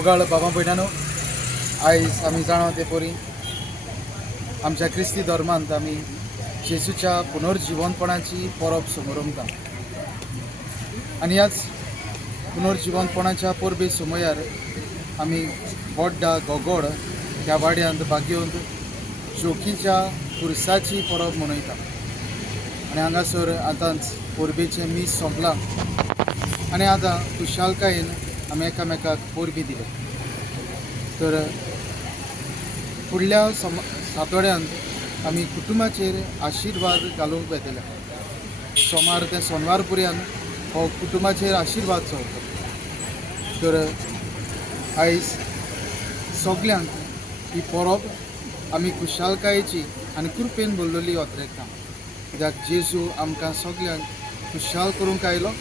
मोगाळ बाबा भयणानो, आयज आमी जाणो ते परी आमच्या क्रिस्ती धर्मांत आमी जेजूच्या पुनर्जिवनपणाची परब समारंभता आनी ह्याच पुनर्जिवनपणाच्या परबे सुमयार आमी बोड्डा गोगोड ह्या वाड्यांत भाग्योंत जोखीच्या खुर्साची परब मनयता आनी हांगासर आतांच परबेचें मीस सोंपलां आनी आतां खुशालकायेन आमी एकामेकाक परबी दिले. तर फुडल्या आठवड्यांत आमी कुटुंबाचेर आशिर्वाद घालूंक येतले. सोमार ते सोनवार पर्यंत हो कुटुंबाचेर आशिर्वाद चलता. तर आयज सगल्यांक ही परब आमी खुशालकायेची आनी कृपेन भरलेली वतरेता. कित्याक जेजू आमकां सगल्यांक खुशाल करूंक आयलो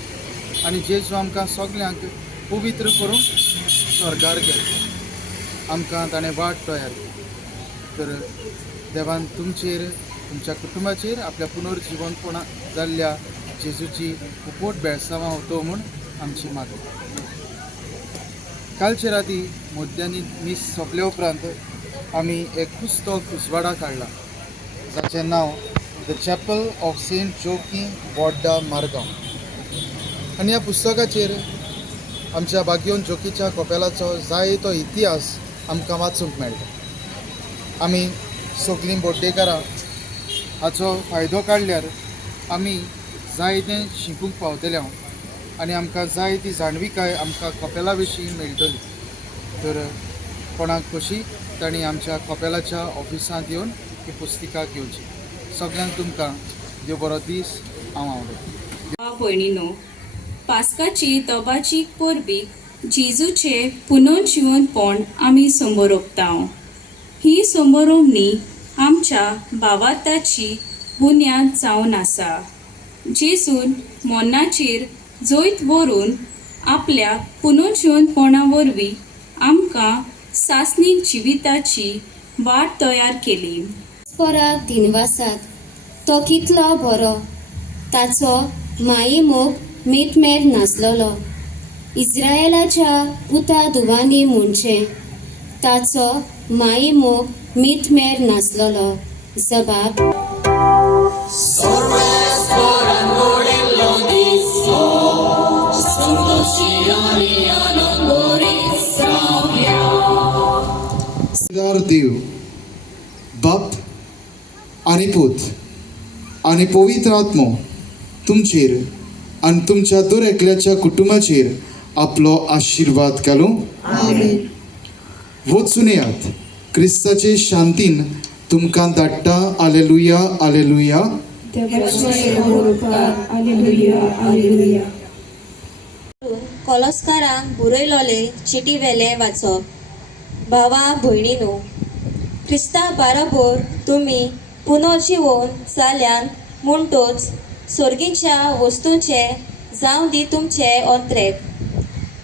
आनी जेजू आमकां सगल्यांक पवित्र करूंक स्वर्गार गेलो. आमकां ताणें वाट तयार केली. तर देवान तुमचेर, तुमच्या कुटुंबाचेर आपल्या पुनर्जिवनपणा जाल्ल्या जेजूची उपोट बेळसांवां होतो म्हूण आमची मागणी. कालचे राती मोद्यांनी मीस सोंपले उपरांत आमी एक कुस्तो खुसवाडा काडला जाचें नांव द चॅपल ऑफ सेंट जोकी बोड्डा मारगांव. आनी ह्या पुस्तकाचेर आमच्या भाग्योन जोकीच्या कपेलाचो जायतो इतिहास आमकां वाचूंक मेळटा. आमी सगलीं बोड्डेकारां हाचो फायदो काडल्यार आमी जायतें शिकूंक पावतले आनी आमकां जाय ती जाणविकाय आमकां कपेला विशीं मेळटली. तर कोणाक खोशी तांणी आमच्या कपेलाच्या ऑफिसांत येवन ही पुस्तिका घेवची. सगल्यांक तुमकां देव बरो दीस. हांव आवडटा भयणीनो, पास्काची तोबाची परबीक जेजूचे पुनर्जिवनपण आमी समोरपता. ही समोरंभणी आमच्या भावार्थाची बुन्याद जावन आसा. जेजून मोन्नाचेर जैत व्हरून आपल्या पुनर्जिवनपणा वरवीं आमकां सासणीक जिविताची वाट तयार केली. परस्पराक दिनवासात तो कितलो बरो, ताचो माये मोग मेटमेर नासलोलो. इस्रायेलाच्या पुता धुवानी म्हणचे ताचो माये मोग मेटमेर नासलोलो. जबाब देव बाप आनी पूत आनी पवित्र आत्मो तुमचेर आनी तुमच्या दर एकल्याच्या कुटुंबाचेर आपलो आशिर्वाद घालूं. वचून येयात. क्रिस्ताचे शांतीन तुमकां धाडटा. आलेलुया आलेलुया. कोलोस्कारांक बरयलोले चिटी वेले वाचप. भावा भयणीनो, क्रिस्ता बाराबर तुमी पुनर्जिवन जाल्यान म्हणटोच सर्गीच्या वस्तूंचे जावं दी तुमचे अंतरेक.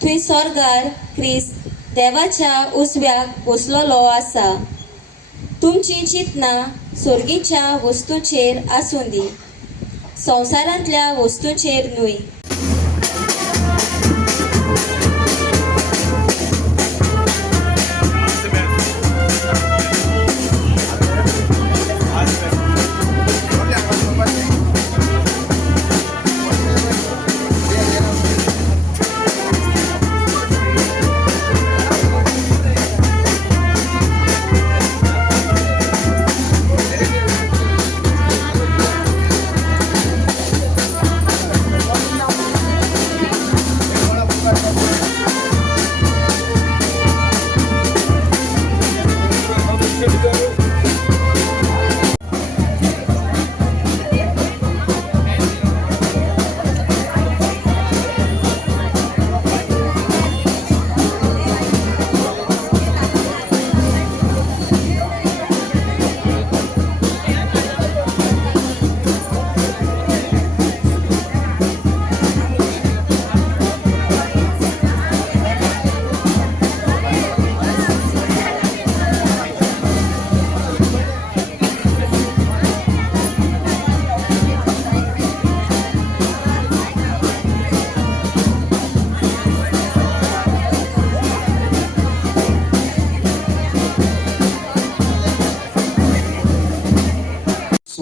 थंय स्वर्गार क्रिस्त देवाच्या उजव्याक बसलोलो आसा. तुमची चिंतना सर्गीच्या वस्तूंचेर आसूं दी, संवसारांतल्या वस्तूंचेर न्हय.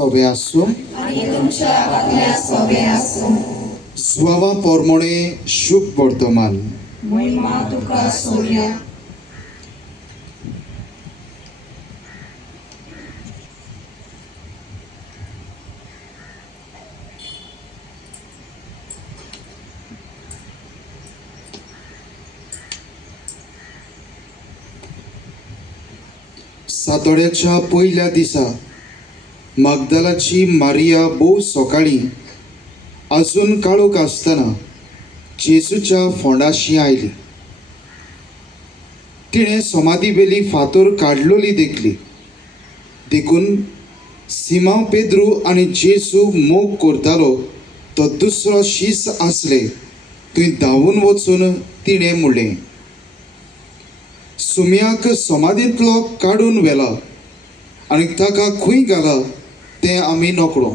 सोबे आसूं जुआवा पोरमोणे शुभ वर्तमान सातोड्याच्या पयल्या दिसा मागदलाची मारिया भोव सकाळी अजून काळोख आसतना जेजूच्या फोंडाशी आयली. तिणें समाधी बेली फातर काडलोली देखून सिमांव पेद्रू आनी जेजू मोग करतालो तो दुसरो शीस आसले थंय धांवून वचून तिणें म्हणलें, सुम्याक समाधींतलो काडून व्हेला आनी ताका खंय घाला तें आमी नकळो.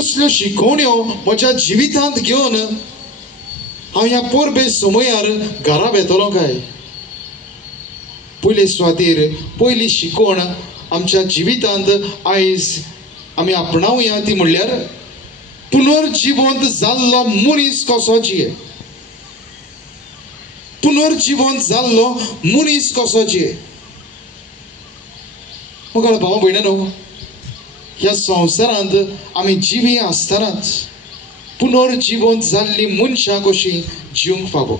कसल्यो शिकवण्यो म्हज्या जिवितांत घेवन हांव ह्या पोरबे समयार घरा येतलो काय? पयले सुवातेर पयली शिकवण आमच्या जिवितांत आयज आमी आपणावया ती म्हणल्यार पुनर्जिवंत जाल्लो मनीस कसो जिये. पुनर्जिवंत जाल्लो मनीस कसो जिये. मुखार भाव भयणानो, ह्या संवसारांत आमी जिवी आसतनाच पुनर्जिवंत जाल्ली मनशां कशीं जिवंक फावो.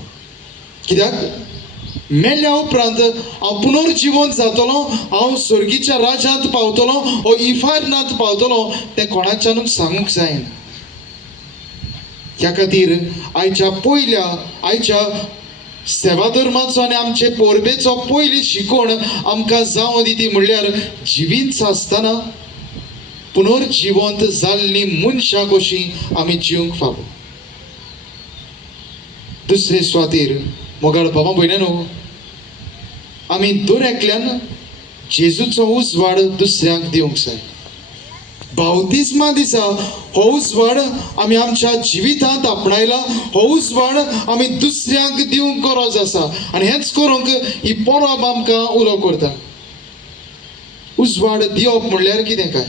कित्याक मेल्या उपरांत हांव पुनर्जिवंत जातलो, हांव सर्गीच्या राज्यांत पावतलो, हो इफारनांत पावतलो तें कोणाच्यानूच सांगूंक जायना. ह्या खातीर आयच्या सेवा धर्माचो आनी आमचे पोरबेचो पयली शिकवण आमकां जावं दी ती म्हणल्यार जिवीत आसतना पुनर्जिवंत जाल्ली मनशां कशीं आमी जिवंक फावो. दुसरे सुवातेर मोगाळ बाबा भयणानो, आमी दर एकल्यान जेजूचो उजवाड दुसऱ्यांक दिवंक जाय. बावतिस्मा दिसा हो उजवाड आमी आमच्या जिवितांत आपणायला, हो उजवाड आमी दुसऱ्यांक दिवंक गरज आसा. आनी हेंच करूंक ही परब आमकां उलो करता. उजवाड दिवप म्हणल्यार कितें काय?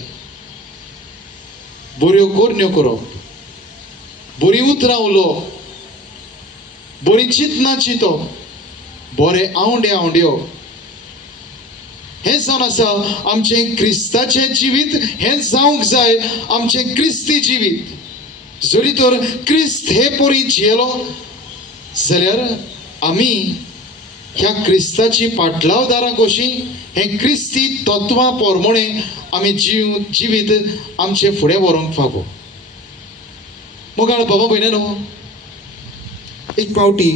बऱ्यो करण्यो करप, बरीं उतरां उलोवप, बरीं चिंतनां चिंतप, बरें आवंड्यो. हें जावन आसा आमचें क्रिस्ताचें जिवीत. हें जावंक जाय आमचें क्रिस्ती जिवीत. जरी तर क्रिस्त हे परी जियेलो जाल्यार आमी ह्या क्रिस्ताची पाटलावदारां कशीं हें क्रिस्ती तत्वां पोरमोणे आमी जिवीत आमचें फुडें व्हरूंक फावो. मोगाळ बाबा भयणानो, एक फावटी